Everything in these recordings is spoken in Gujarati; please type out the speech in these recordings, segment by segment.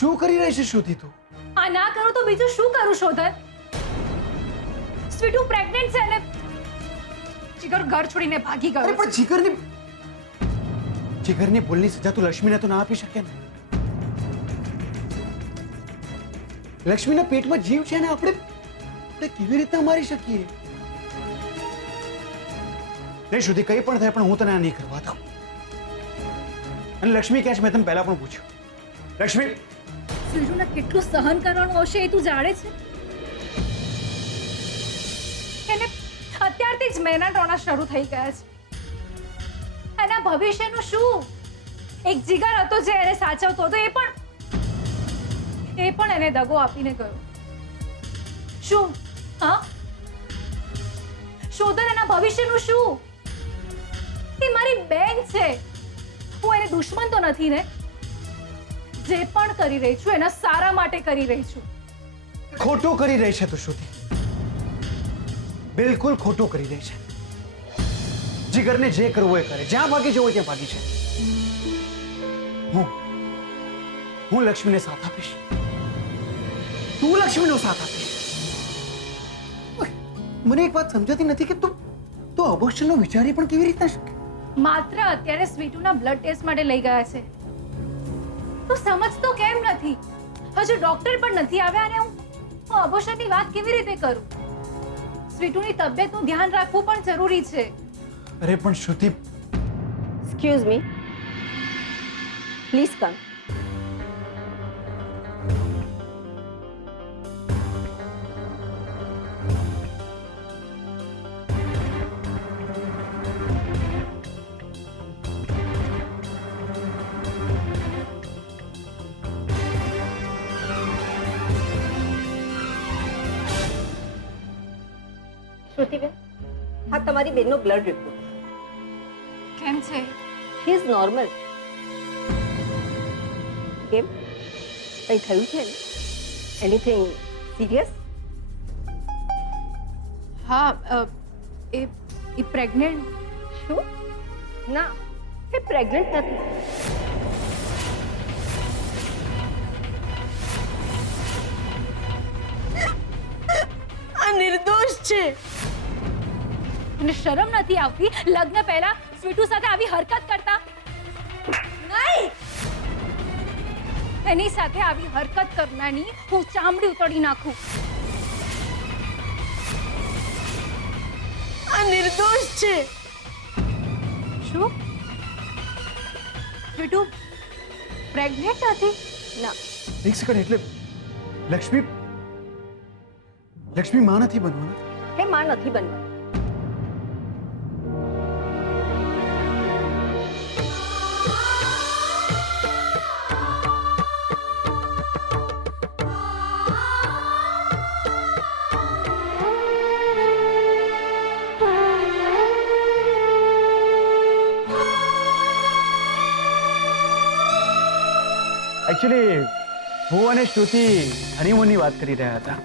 શું કરી રહી છે શ્રુતિ તું? આ ના કરું તો બીજું શું કરું શોધન? સ્વીટુ પ્રેગ્નન્ટ છે ને જીગર ઘર છોડીને ભાગી ગયો. અરે પણ જીગરની ભૂલની સજા તું લક્ષ્મીને તો ના આપી શકે ને. લક્ષ્મીના પેટમાં જીવ છે ને આપણે કેવી રીતના મારી શકીએ? નહીં શ્રુતિ, કંઈ પણ થાય પણ હું તને આ નહીં કરવા દઉં. અને લક્ષ્મી ક્યાં છે મેં તને પહેલા પણ પૂછ્યું. લક્ષ્મી, સ્વીટુને કેટલું સહન કરવાનું હશે એ તું જાણે છે? એને અત્યારથી જ મહેના ટોણા શરૂ થઈ ગયા છે. એના ભવિષ્યનું શું? એક જીગર હતો જે એને સાચવતો હતો, એ પણ એને દગો આપીને ગયો. શું હા શોધન, એના ભવિષ્યનું શું? એ મારી બેન છે, હું એને દુશ્મન તો નથી ને. જે પણ કરી રહી છું એના સારા માટે કરી રહી છું. ખોટું કરી રહી છે તું શ્રુતિ, બિલકુલ ખોટું કરી રહી છે. જીગરને જે કરવું એ કરે, જ્યાં ભાગી જવું ત્યાં ભાગી છે. હું લક્ષ્મીને સાથ આપીશ, તું લક્ષ્મીનો સાથ આપીશ. મને એક વાત સમજાતી નથી કે તું અબોર્શનનો વિચારી પણ કેવી રીતના શકે? માત્ર અત્યારે સ્વીટુના બ્લડ ટેસ્ટ માટે લઈ ગયા છે. તું સમજતો કેમ નથી? હજુ ડોક્ટર પણ નથી આવ્યા અને હું અબોર્શનની વાત કેવી રીતે કરું? સ્વીટુની તબિયતનું ધ્યાન રાખવું પણ જરૂરી છે. અરે પણ શ્રુતિ, Excuse me. Please come. શ્રુતિબેન, હા તમારી બેનનો બ્લડ રિપોર્ટ. કેમ છે? She is normal. કેમ? કંઈ થયું છે ને? Anything serious? હા, એ પ્રેગ્નન્ટ. શું? ના, એ પ્રેગ્નન્ટ નથી. આ નિર્દોષ છે. તને શરમ નથી આવતી લગ્ન પહેલા સ્વીટુ સાથે આવી હરકત કરતા? નહીં, એની સાથે આવી હરકત કરનારની હું ચામડી ઉતરી નાખું. આ નિર્દોષ છે. શું સ્વીટુ પ્રેગ્નેન્ટ હતી? ના, એક સેકન્ડ, એટલે લક્ષ્મી માં નથી બનવાના? હે માં નથી બનવાની. એકચ્યુઅલી હું અને શ્રુતિ હનીમૂનની વાત કરી રહ્યા હતા.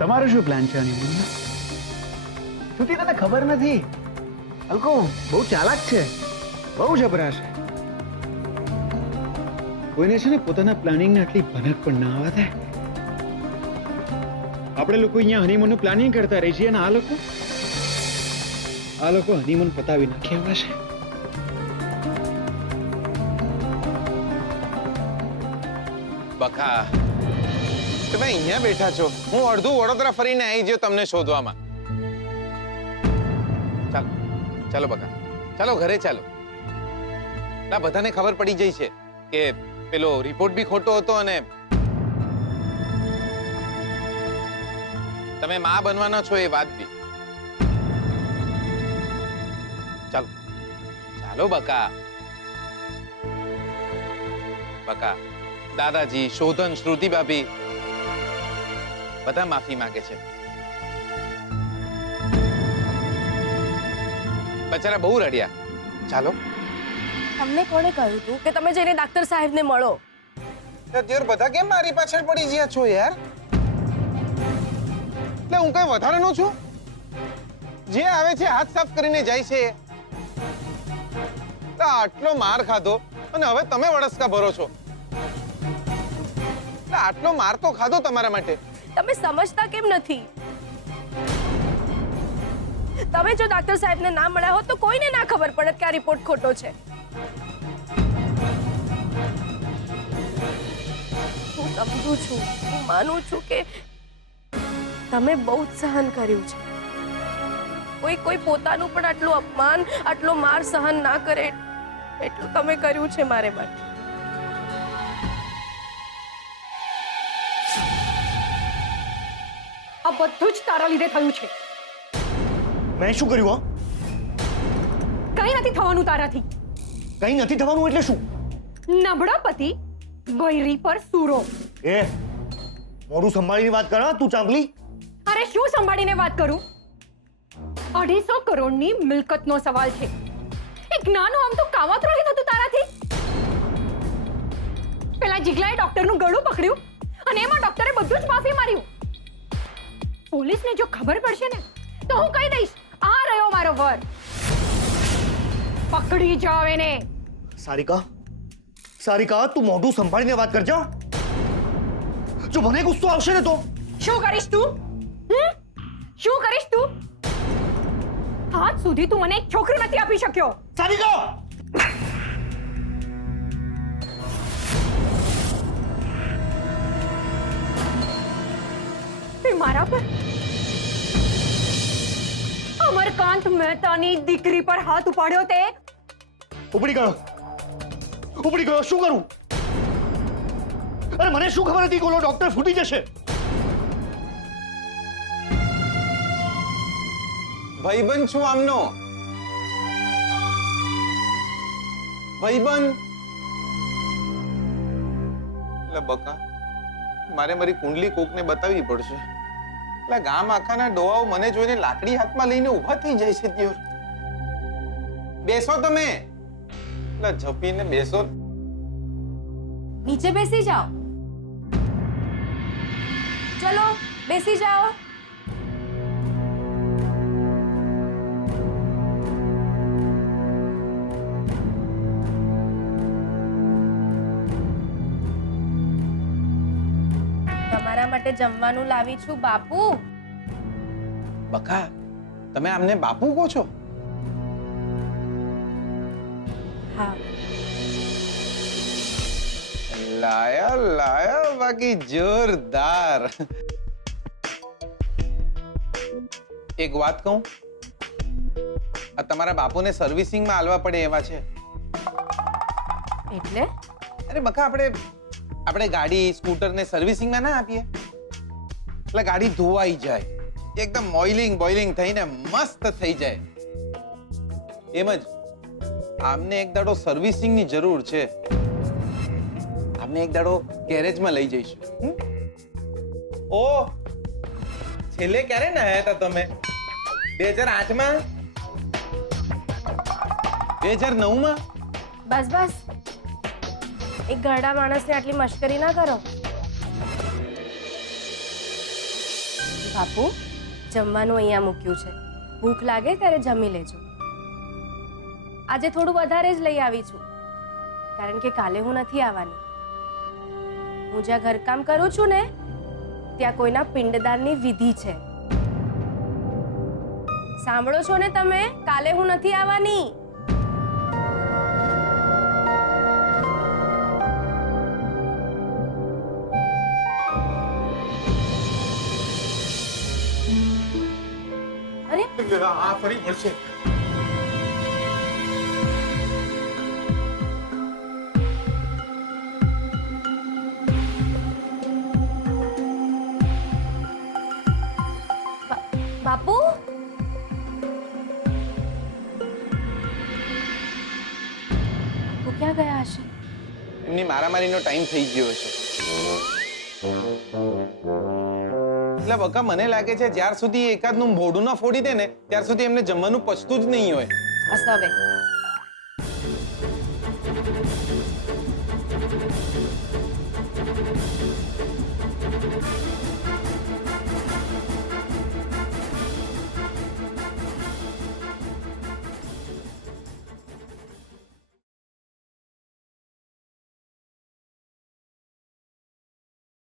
તમારો શું પ્લાન છે હનીમૂનનો? શ્રુતિ, તને ખબર નથી, અલ્કો બહુ ચાલાક છે, બહુ જબરા છે. કોઈને છે ને પોતાના પ્લાનિંગને આટલી ભનક પણ ના આવવા દે. આપણે લોકો અહીંયા હનીમૂનનું પ્લાનિંગ કરતા રહી છીએ અને આ લોકો હનીમૂન પતાવી નાખી આવ્યા છે. બકા, તમે અહીંયા બેઠા છો, હું અડધું વડોદરા ફરીને આવી ગયો તમને શોધવામાં. ચાલો ચાલો બકા, ચાલો ઘરે ચાલો. ના, બધાને ખબર પડી જઈ છે કે પેલો રિપોર્ટ બી ખોટો હતો અને તમે માં બનવાના છો એ વાત બી. ચાલો ચાલો બકા. બકા, દાદાજી, શોધન, શ્રુતિ ભાભી બધા માફી માંગે છે. બચારા બહુ રડ્યા. ચાલો. તમને કોણે કહ્યું તું કે તમે જઈને ડાક્ટર સાહેબને મળો? યાર, બધા કેમ મારી પાછળ પડી ગયા છો યાર? એટલે હું કઈ વધારાનો છું? જે આવે છે હાથ સાફ કરીને જાય છે. આટલો માર ખાધો અને હવે તમે વળસકા ભરો છો. એટલે આટલો માર તો ખાધો તમારા માટે. તમે સમજતા કેમ નથી? તમે જો ડોક્ટર સાહેબને ના મળ્યા હોત તો કોઈને ના ખબર પડત કે આ રિપોર્ટ ખોટો છે. હું સમજુ છું, હું માનું છું કે તમે બહુ જ સહન કર્યું છે. કોઈ પોતાનું પણ આટલું અપમાન, આટલો માર સહન ના કરે એટલું તમે કર્યું છે મારે માટે. આ બધું જ તારા લીધે થયું છે. મેં શું કર્યું? કંઈ નથી થવાનું તારાથી. કઈ નથી થવાનું એટલે શું? નબળા પતિ બૈરી પર સૂરો. એ મોઢું સંભાળીને વાત કર તું ચાંપલી. અરે શું સંભાળીને વાત કરું? 250 કરોડની મિલકતનો સવાલ છે. એક નાનું આમ તો કાવતરું નહીં થતું તારાથી. પેલા જીગલાએ ડોક્ટરનું ગળું પકડ્યું અને એમાં ડોક્ટરે બધું જ માફી માર્યું. પોલીસને જો ખબર પડશે ને તો હું કહી દઈશ આ રહ્યો મારો વર. પકડી જાવ એને. સારિકા તું મોઢું સંભાળીને વાત કરજો. જો મને ગુસ્સો આવશે ને તો શું કરીશ તું? શું કરીશ તું? આજ સુધી તું મને એક છોકરી નથી આપી શક્યો. સારિકા તે મારા પર અમરકાંત મહેતાની દીકરી પર હાથ ઉપાડ્યો તે ઉપડી ગયો શું કરું? અરે મને શું ખબર હતી કે ઓલો ડોક્ટર ફૂટી જશે. ભાઈબંધ છું આમનો. ભાઈબંધ. એટલે બકા મારે મારી કુંડલી કોકને બતાવવી પડશે. એટલે ગામ આખાના ડોહાઓ મને જોઈને લાકડી હાથમાં લઈને ઊભા થઈ જાય છે. દિયોર બેસો તમે. એટલે ઝપીને બેસો. નીચે બેસી જાઓ. ચલો બેસી જાઓ. તમારા માટે જમવાનું લાવી છું બાપુ. બકા તમે આમને બાપુ કહો છો? હા. લાયા બાકી જોરદાર. એક વાત કહું, આ તમારા બાપુને સર્વિસિંગમાં આલવા પડે એવા છે. એટલે અરે બકા આપણે ગાડી સ્કૂટરને સર્વિસિંગમાં ના આપીએ એટલે ગાડી ધોવાઈ જાય, એકદમ બોઇલિંગ થઈને મસ્ત થઈ જાય. એમ જ આમને એક દાડો સર્વિસિંગની જરૂર છે. આમને એક દાડો ગેરેજમાં લઈ જઈશું. ઓ છેલ્લે ક્યારે નાયા હતા તમે? 2008માં? 2009માં? બસ એક ઘરડા માણસને આટલી મશ્કરી ના કરો. બાપુ જમવાનું અહીંયા મૂક્યું છે. ભૂખ લાગે ત્યારે જમી લેજો. આજે થોડું વધારે જ લઈ આવી છું કારણ કે કાલે હું નથી આવવાની. હું જ્યાં ઘરકામ કરું છું ને ત્યાં કોઈના પિંડદાનની વિધિ છે. સાંભળો છો ને તમે? કાલે હું નથી આવવાની. આ ફરી મળશે. બાપુ ક્યાં ગયા હશે? એમની મારામારીનો ટાઈમ થઈ ગયો છે. એટલે બકા મને લાગે છે જ્યાર સુધી એકાદનું મોઢું ના ફોડી દે ને ત્યાર સુધી એમને જમવાનું પચતું જ નહીં હોય. બસ હવે